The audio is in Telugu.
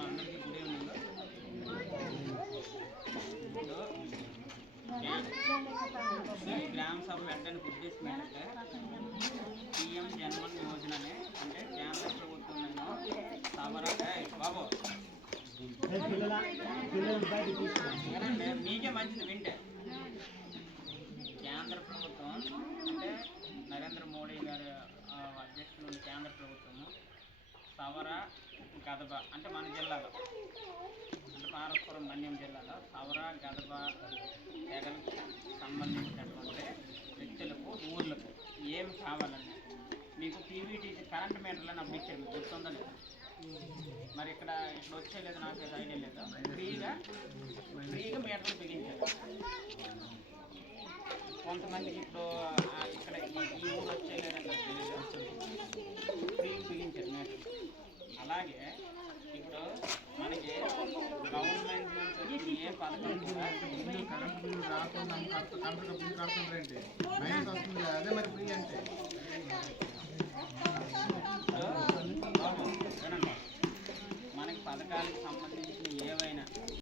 అందరికీ గుడ్ ఈవినింగ్. గ్రామ సభ పెట్టడానికి ఉద్దేశం ఏంటంటే పిఎం జన్మన్ యోజననే అంటే కేంద్ర ప్రభుత్వం బాబు మీకే మంచిది వింటే. కేంద్ర ప్రభుత్వం అంటే నరేంద్ర మోడీ గారి అధ్యక్షులు ఉన్న కేంద్ర ప్రభుత్వము సవర గదబ అంటే మన జిల్లాలో అంటే పార్వతీపురం మన్యం జిల్లాలో సవర గదబ తెగలకు సంబంధించినటువంటి వ్యక్తులకు ఊర్లకు ఏమి కావాలండి మీకు పీవీటీసీ కరెంట్ మీటర్లను అప్పించారు, మీకు గుర్తుందని. మరి ఇక్కడ వచ్చేలేదు, నాకు ఐడియా లేదు. ఫ్రీగా మీటర్లు బిగించారు. కొంతమందికి ఇప్పుడు ఇక్కడ ఈ ఊరు వచ్చేలేదంటే ఫ్రీ బిగించారు మీటర్లు. అలాగే ఇప్పుడు మనకి గవర్నమెంట్ నుంచి ఏ పథకం కూడా కరెంట్ బిల్లు రాకుండా కరెంట్ బిల్లు కడుతుంటారండి మైనస్ వస్తుంది, అదే మరి ఫ్రీ అంటే